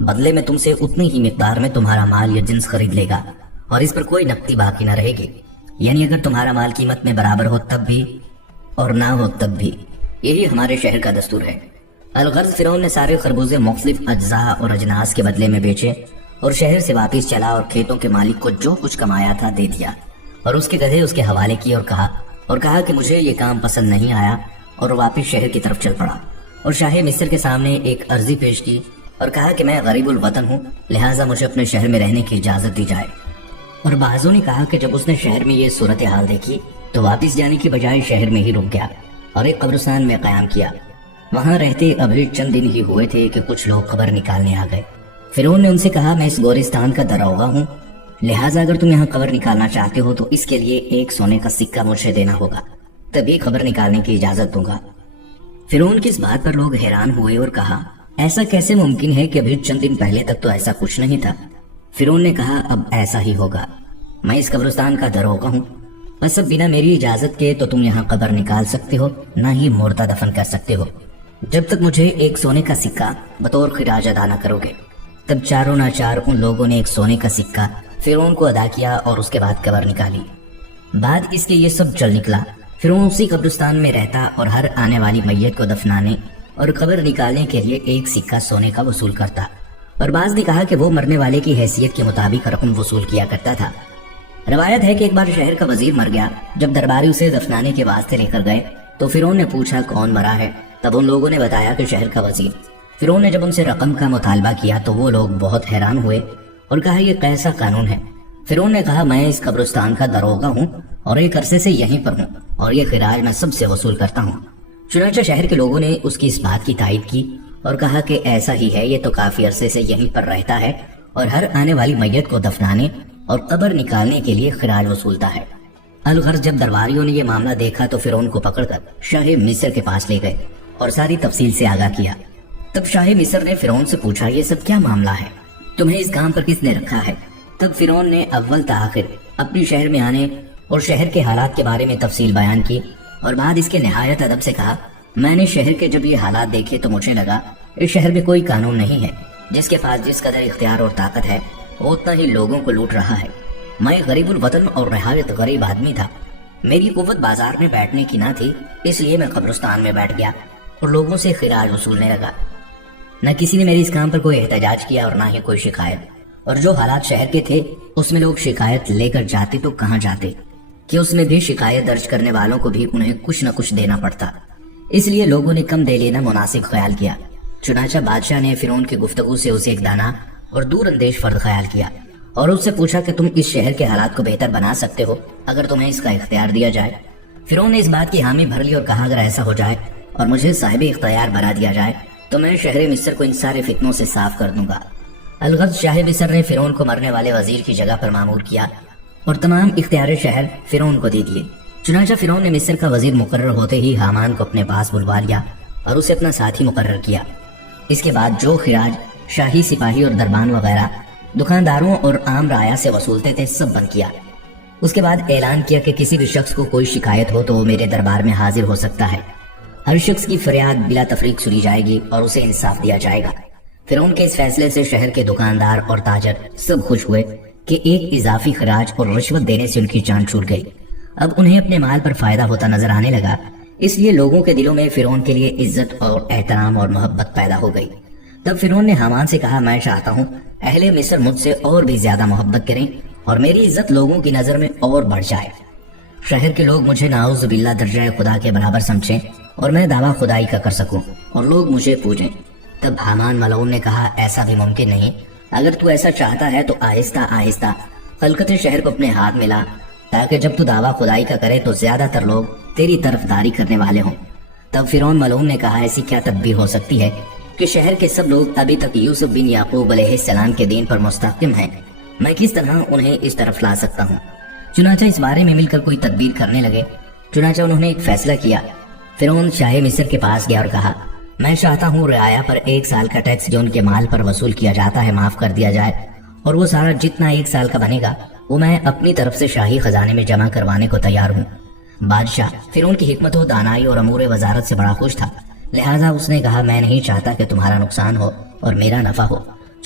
بدلے میں تم سے اتنی ہی مقدار میں تمہارا مال یا جنس خرید لے گا اور اس پر کوئی نقدی باقی نہ رہے گی، یعنی اگر تمہارا مال قیمت میں برابر ہو تب بھی اور نہ ہو تب بھی۔ یہی ہمارے شہر کا دستور ہے۔ الغرض فرعون نے سارے خربوزے مختلف اجزاء اور اجناس کے بدلے میں بیچے اور شہر سے واپس چلا اور کھیتوں کے مالک کو جو کچھ کمایا تھا دے دیا اور اس کے گدھے اس کے حوالے کیے اور کہا کہ مجھے یہ کام پسند نہیں آیا، اور واپس شہر کی طرف چل پڑا اور شاہ مصر کے سامنے ایک عرضی پیش کی اور کہا کہ میں غریب الوطن ہوں، لہٰذا مجھے اپنے شہر میں رہنے کی اجازت دی جائے۔ اور بعضوں نے کہا کہ جب اس نے شہر میں یہ صورتحال دیکھی تو واپس جانے کی بجائے شہر میں ہی رک گیا اور ایک قبرستان میں قیام کیا۔ وہاں رہتے ابھی چند دن ہی ہوئے تھے کہ کچھ لوگ خبر نکالنے آ گئے۔ فرعون نے ان سے کہا میں اس گورستان کا دروغہ ہوں، لہٰذا اگر تم یہاں خبر نکالنا چاہتے ہو تو اس کے لیے ایک سونے کا سکہ مجھے دینا ہوگا، تبھی خبر نکالنے کی اجازت دوں گا۔ فرعون کی اس بات پر لوگ حیران ہوئے اور کہا ایسا کیسے ممکن ہے کہ ابھی چند دن پہلے تک تو ایسا کچھ نہیں تھا۔ فرعون نے کہا اب ایسا ہی ہوگا، میں اس قبرستان کا دروغہ ہوں، بس اب بنا میری اجازت کے تو تم یہاں قبر نکال سکتے ہو، نہ ہی مردہ دفن کر سکتے ہو، جب تک مجھے ایک سونے کا سکہ بطور خراج ادا نہ کرو گے۔ تب چاروں ناچار ان لوگوں نے ایک سونے کا سکہ فرعون کو ادا کیا اور اس کے بعد قبر نکالی۔ بعد اس کے یہ سب چل نکلا۔ فرعون اسی قبرستان میں رہتا اور ہر آنے والی میت کو دفنانے اور قبر نکالنے کے لیے ایک سکہ سونے کا وصول کرتا، اور بعض نے کہا کہ وہ مرنے والے کی حیثیت کے مطابق رقم وصول کیا کرتا تھا۔ روایت ہے کہ ایک بار شہر کا وزیر مر گیا، جب درباری اسے دفنانے کے واسطے لے کر گئے تو فرعون نے پوچھا کون مرا ہے، تب ان لوگوں نے بتایا کہ شہر کا وزیر۔ فرعون نے جب ان سے رقم کا مطالبہ کیا تو وہ لوگ بہت حیران ہوئے اور کہا یہ کیسا قانون ہے۔ فرعون نے کہا میں اس قبرستان کا دروغہ ہوں اور ایک عرصے سے یہیں پر ہوں اور یہ خراج میں سب سے وصول کرتا ہوں۔ چنانچہ شہر کے لوگوں نے اس کی اس بات کی تائید کی اور کہا کہ ایسا ہی ہے، یہ تو کافی عرصے سے یہیں پر رہتا ہے اور ہر آنے والی میت کو دفنانے اور قبر نکالنے کے لیے خراج وصولتا ہے۔ الغرض جب درباریوں نے یہ معاملہ دیکھا تو فرعون کو پکڑ کر شاہ مصر کے پاس لے گئے اور ساری تفصیل سے آگاہ کیا۔ تب شاہ مصر نے فرعون سے پوچھا یہ سب کیا معاملہ ہے، تمہیں اس کام پر کس نے رکھا ہے؟ تب فرعون نے اول تاخر اپنی شہر میں آنے اور شہر کے حالات کے بارے میں تفصیل بیان کی، اور بعد اس کے نہایت ادب سے کہا میں نے شہر کے جب یہ حالات دیکھے تو مجھے لگا اس شہر میں کوئی قانون نہیں ہے، جس کے پاس جس قدر اختیار اور طاقت ہے وہ اتنا ہی لوگوں کو لوٹ رہا ہے۔ میں غریب الوطن اور نہایت غریب آدمی تھا، میری قوت بازار میں بیٹھنے کی نہ تھی، اس لیے میں قبرستان میں بیٹھ گیا اور لوگوں سے خراج وصولنے لگا۔ نہ کسی نے میری اس کام پر کوئی احتجاج کیا اور نہ ہی کوئی شکایت، اور جو حالات شہر کے تھے اس میں لوگ شکایت لے کر جاتے تو کہاں جاتے کہ اس میں بھی شکایت درج کرنے والوں کو بھی انہیں کچھ نہ کچھ دینا پڑتا، اس لیے لوگوں نے کم دے لینا مناسب خیال کیا۔ چنانچہ بادشاہ نے فرعون کی گفتگو سے اسے ایک دانا اور دور اندیش فرد خیال کیا اور اس سے پوچھا کہ تم اس شہر کے حالات کو بہتر بنا سکتے ہو اگر تمہیں اس کا اختیار دیا جائے۔ فرعون نے اس بات کی حامی بھر لی اور کہا اگر ایسا ہو جائے اور مجھے صاحب اختیار بنا دیا جائے تو میں شہر مصر کو ان سارے فتنوں سے صاف کر دوں گا۔ الغرض شاہ مصر نے فرعون کو مرنے والے وزیر کی جگہ پر مامور کیا اور تمام اختیار شہر فرعون کو دے دیے۔ چنانچہ فرعون نے مصر کا وزیر مقرر ہوتے ہی حامان کو اپنے پاس بلوا لیا اور اسے اپنا ساتھی مقرر کیا۔ اس کے بعد جو خراج شاہی سپاہی اور دربان وغیرہ دکانداروں اور عام رعایا سے وصولتے تھے سب بند کیا۔ اس کے بعد اعلان کیا کہ کسی بھی شخص کو کوئی شکایت ہو تو وہ میرے دربار میں حاضر ہو سکتا ہے، ہر شخص کی فریاد بلا تفریق سنی جائے گی اور اسے انصاف دیا جائے گا۔ فرعون کے اس فیصلے سے شہر کے دکاندار اور تاجر سب خوش ہوئے کہ ایک اضافی خراج اور رشوت دینے سے ان کی جان چھوٹ گئی۔ اب انہیں اپنے مال پر فائدہ ہوتا نظر آنے لگا، اس لیے لوگوں کے دلوں میں فرعون کے لیے عزت اور احترام اور محبت پیدا ہو گئی۔ تب فرعون نے حامان سے کہا میں چاہتا ہوں اہل مصر مجھ سے اور بھی زیادہ محبت کریں اور میری عزت لوگوں کی نظر میں اور بڑھ جائے، شہر کے لوگ مجھے نعوذ باللہ درجہ خدا کے برابر سمجھیں اور میں دعویٰ خدائی کا کر سکوں اور لوگ مجھے پوجیں۔ تب حامان ملعون نے کہا ایسا بھی ممکن نہیں، اگر تو ایسا چاہتا ہے تو آہستہ آہستہ خلقت شہر کو اپنے ہاتھ میں لا، تاکہ جب تو دعویٰ خدائی کا کرے تو زیادہ تر لوگ تیری طرفداری کرنے والے ہوں۔ تب فرعون ملعون نے کہا ایسی کیا تدبیر ہو سکتی ہے کہ شہر کے سب لوگ ابھی تک یوسف بن یعقوب علیہ السلام کے دین پر مستحکم ہیں، میں کس طرح انہیں اس طرف لا سکتا ہوں؟ چنانچہ اس بارے میں مل کر کوئی تدبیر کرنے لگے۔ چنانچہ انہوں نے ایک فیصلہ کیا۔ فرعون شاہ مصر کے پاس گیا اور کہا میں چاہتا ہوں رعایا پر 1 سال کا ٹیکس جو ان کے مال پر وصول کیا جاتا ہے معاف کر دیا جائے، اور وہ سارا جتنا 1 سال کا بنے گا وہ میں اپنی طرف سے شاہی خزانے میں جمع کروانے کو تیار ہوں۔ بادشاہ فرعون کی حکمت و دانائی اور امور وزارت سے بڑا خوش تھا، لہٰذا اس نے کہا میں نہیں چاہتا کہ تمہارا نقصان ہو اور میرا نفع ہو،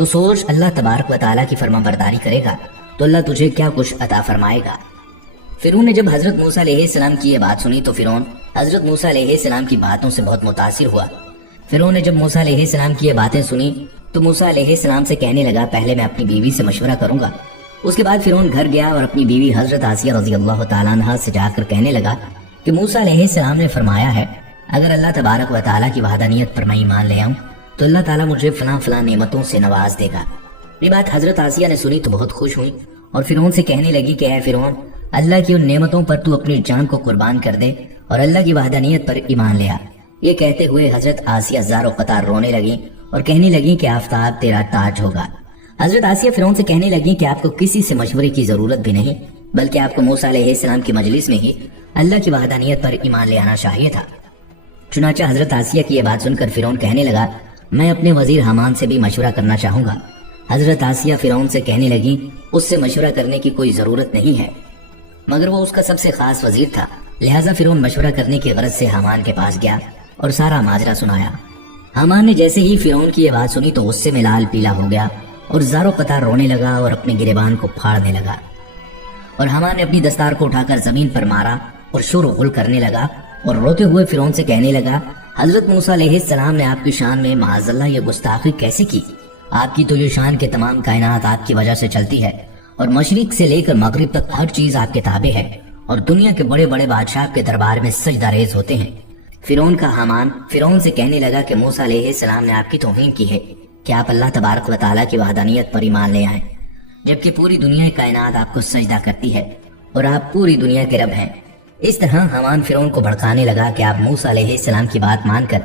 تو سوچ اللہ تبارک و تعالیٰ کی فرما برداری کرے گا تو اللہ تجھے کیا کچھ عطا فرمائے گا۔ فرعون نے جب حضرت موسیٰ علیہ السلام کی یہ بات سنی تو فرعون حضرت موسیٰ علیہ السلام کی باتوں سے بہت متاثر ہوا۔ فرعون نے جب موسیٰ علیہ السلام کی یہ باتیں سنی تو موسیٰ علیہ السلام سے کہنے لگا پہلے میں اپنی بیوی سے مشورہ کروں گا۔ اس کے بعد فرعون گھر گیا اور اپنی بیوی حضرت آسیہ رضی اللہ تعالیٰ عنہا سے جا کر کہنے لگا کہ موسیٰ علیہ السلام نے فرمایا ہے اگر اللہ تبارک و تعالیٰ کی وحدانیت پر میں ایمان لے آؤں تو اللہ تعالیٰ مجھے فلاں فلاں نعمتوں سے نواز دے گا۔ یہ بات حضرت آسیہ نے سنی تو بہت خوش ہوئی اور فرعون سے کہنے لگی کہ اے فرعون، اللہ کی ان نعمتوں پر تو اپنی جان کو قربان کر دے اور اللہ کی وحدانیت پر ایمان لے آ۔ یہ کہتے ہوئے حضرت آسیہ زار و قطار رونے لگی اور کہنے لگی کہ آفتاب تیرا تاج ہوگا۔ حضرت آسیہ فرعون سے کہنے لگی کہ آپ کو کسی سے مشورے کی ضرورت بھی نہیں، بلکہ آپ کو موسیٰ علیہ السلام کی مجلس میں ہی اللہ کی وحدانیت پر ایمان لے آنا چاہیے تھا۔ چنانچہ حضرت آسیہ کی یہ بات سن کر فرعون کہنے لگا میں اپنے وزیر حامان سے بھی مشورہ کرنا چاہوں گا۔ حضرت آسیہ فرعون سے کہنے لگی اس سے مشورہ کرنے کی کوئی ضرورت نہیں ہے، مگر وہ اس کا سب سے خاص وزیر تھا، لہٰذا فرعون مشورہ کرنے کی غرض سے حامان کے پاس گیا اور سارا ماجرا سنایا۔ حامان نے جیسے ہی فرعون کی یہ بات سنی تو غصے میں لال پیلا ہو گیا اور زارو قطار رونے لگا اور اپنے گریبان کو پھاڑنے لگا، اور حامان نے اپنی دستار کو اٹھا کر زمین پر مارا اور شور و غل کرنے لگا اور روتے ہوئے فرعون سے کہنے لگا حضرت موسیٰ علیہ السلام نے آپ کی شان میں معاذ اللہ یہ گستاخی کیسے کی؟ آپ کی تو یہ شان کے تمام کائنات آپ کی وجہ سے چلتی ہے اور مشرق سے لے کر مغرب تک ہر چیز آپ کے تابع ہے اور دنیا کے بڑے بڑے بادشاہ کے دربار میں سجدہ ریز ہوتے ہیں۔ فرعون کا حامان فرعون سے کہنے لگا کہ موسیٰ علیہ السلام نے آپ کی توہین کی ہے کہ آپ اللہ تبارک و تعالیٰ کی وحدانیت پر ایمان لے آئیں، جبکہ پوری دنیا کائنات آپ کو سجدہ کرتی ہے اور آپ پوری دنیا کے رب ہیں۔ اس طرح حمان فرعون کو بھڑکانے لگا کہ آپ موسیٰ علیہ السلام کی بات مان کر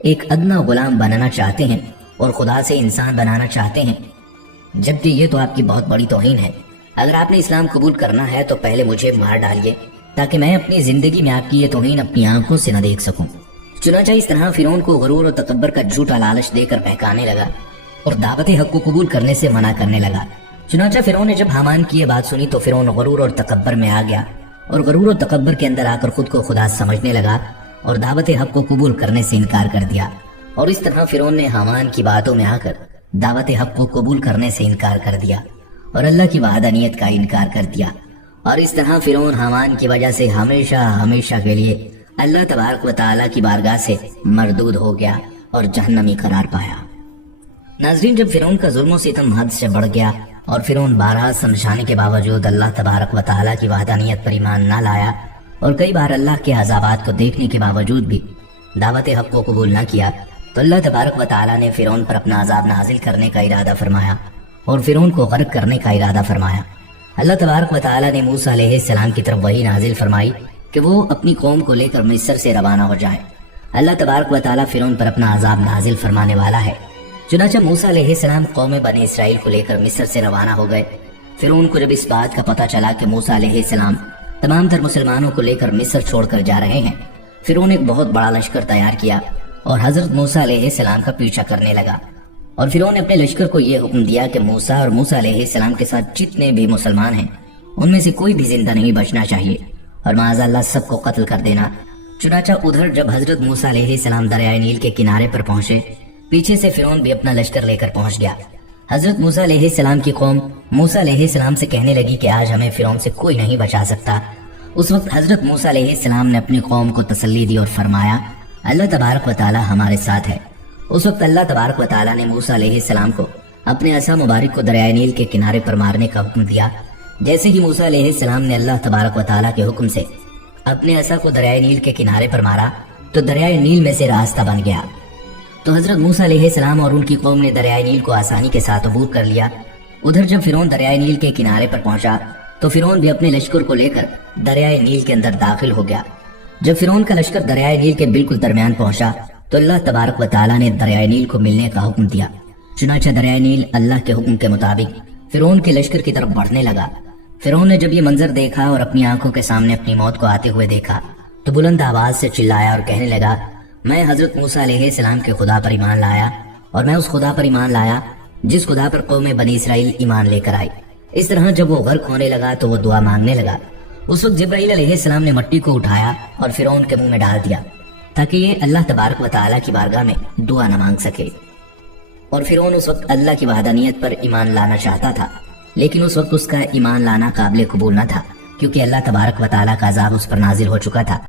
ایک ادنا غلام بنانا چاہتے ہیں اور خدا سے انسان بنانا چاہتے ہیں، جبکہ یہ تو آپ کی بہت بڑی توہین ہے۔ اگر آپ نے اسلام قبول کرنا ہے تو پہلے مجھے مار ڈالیے تاکہ میں اپنی زندگی میں آپ کی یہ توہین اپنی آنکھوں سے نہ دیکھ سکوں۔ چنانچہ اس طرح فرعون کو غرور اور تکبر کا جھوٹا لالچ دے کر بہکانے لگا اور دعوت حق کو قبول کرنے سے منع کرنے لگا۔ چنانچہ فرعون نے جب حامان کی یہ بات سنی تو فرعون غرور اور تکبر میں آ گیا اور غرور و تکبر کے اندر آ کر خود کو خدا سمجھنے لگا اور دعوت حق کو قبول کرنے سے انکار کر دیا، اور اس طرح فرعون نے حامان کی باتوں میں آ کر دعوت حق کو قبول کرنے سے انکار کر دیا اور اللہ کی وحدانیت کا انکار کر دیا، اور اس طرح فرعون حامان کی وجہ سے ہمیشہ ہمیشہ کے لیے اللہ تبارک و تعالیٰ کی بارگاہ سے مردود ہو گیا اور جہنمی قرار پایا۔ ناظرین، جب فرعون کا ظلم و ستم حد سے بڑھ گیا اور فرعون بارہا سمجھانے کے باوجود اللہ تبارک و تعالیٰ کی وحدانیت پر ایمان نہ لایا اور کئی بار اللہ کے عذابات کو دیکھنے کے باوجود بھی دعوت حق کو قبول نہ کیا تو اللہ تبارک و تعالیٰ نے فرعون پر اپنا عذاب نازل کرنے کا ارادہ فرمایا اور فرعون کو غرق کرنے کا ارادہ فرمایا۔ اللہ تبارک و تعالیٰ نے موسیٰ علیہ السلام کی طرف وحی نازل فرمائی کہ وہ اپنی قوم کو لے کر مصر سے روانہ ہو جائے۔ اللہ تبارک و تعالیٰ فرعون پر اپنا عذاب نازل فرمانے والا ہے۔ چنانچہ موسیٰ علیہ السلام قوم بنی اسرائیل کو لے کر مصر سے روانہ ہو گئے۔ فرعون کو جب اس بات کا پتہ چلا کہ موسیٰ علیہ السلام تمام تر مسلمانوں کو لے کر مصر چھوڑ کر جا رہے ہیں، فرعون ایک بہت بڑا لشکر تیار کیا اور حضرت موسیٰ علیہ السلام کا پیچھا کرنے لگا، اور فرعون نے اپنے لشکر کو یہ حکم دیا کہ موسیٰ اور موسیٰ علیہ السلام کے ساتھ جتنے بھی مسلمان ہیں ان میں سے کوئی بھی زندہ نہیں بچنا چاہیے اور معاذ اللہ سب کو قتل کر دینا۔ چنانچہ ادھر جب حضرت موسیٰ علیہ السلام دریائے نیل کے کنارے پر پہنچے، پیچھے سے فرعون بھی اپنا لشکر لے کر پہنچ گیا۔ حضرت موسیٰ علیہ السلام کی قوم موسیٰ علیہ السلام سے کہنے لگی کہ آج ہمیں فرعون سے کوئی نہیں بچا سکتا۔ اس وقت حضرت موسیٰ علیہ السلام نے اپنی قوم کو تسلی دی اور فرمایا اللہ تبارک و تعالی ہمارے ساتھ ہے۔ اس وقت اللہ تبارک و تعالی نے موسیٰ علیہ السلام کو اپنے عصا مبارک کو دریائے نیل کے کنارے پر مارنے کا حکم دیا۔ جیسے ہی موسیٰ علیہ السلام نے اللہ تبارک و تعالی کے حکم سے اپنے عصا کو دریائے نیل کے کنارے پر مارا تو دریائے نیل میں سے راستہ بن گیا۔ تو حضرت موسیٰ علیہ السلام اور ان کی قوم نے دریائے نیل کو آسانی کے ساتھ عبور کر لیا۔ ادھر جب فرعون دریائے نیل کے کنارے پر پہنچا تو فرعون بھی اپنے لشکر کو لے کر دریائے نیل کے اندر داخل ہو گیا۔ جب فرعون کا لشکر دریائے نیل کے بالکل درمیان پہنچا تو اللہ تبارک و تعالی نے دریائے نیل کو ملنے کا حکم دیا۔ چنانچہ دریائے نیل اللہ کے حکم کے مطابق فرعون کے لشکر کی طرف بڑھنے لگا۔ فرعون نے جب یہ منظر دیکھا اور اپنی آنکھوں کے سامنے اپنی موت کو آتے ہوئے دیکھا تو بلند آواز سے چلایا اور کہنے لگا میں حضرت موسیٰ علیہ السلام کے خدا پر ایمان لایا اور میں اس خدا پر ایمان لایا جس خدا پر قوم بنی اسرائیل ایمان لے کر آئی۔ اس طرح جب وہ غرق ہونے لگا تو وہ دعا مانگنے لگا۔ اس وقت جبرائیل علیہ السلام نے مٹی کو اٹھایا اور فرعون کے منہ میں ڈال دیا تاکہ یہ اللہ تبارک و تعالی کی بارگاہ میں دعا نہ مانگ سکے۔ اور فرعون اس وقت اللہ کی وحدانیت پر ایمان لانا چاہتا تھا، لیکن اس وقت اس کا ایمان لانا قابل قبول نہ تھا، کیونکہ اللہ تبارک و تعالیٰ کا عذاب اس پر نازل ہو چکا تھا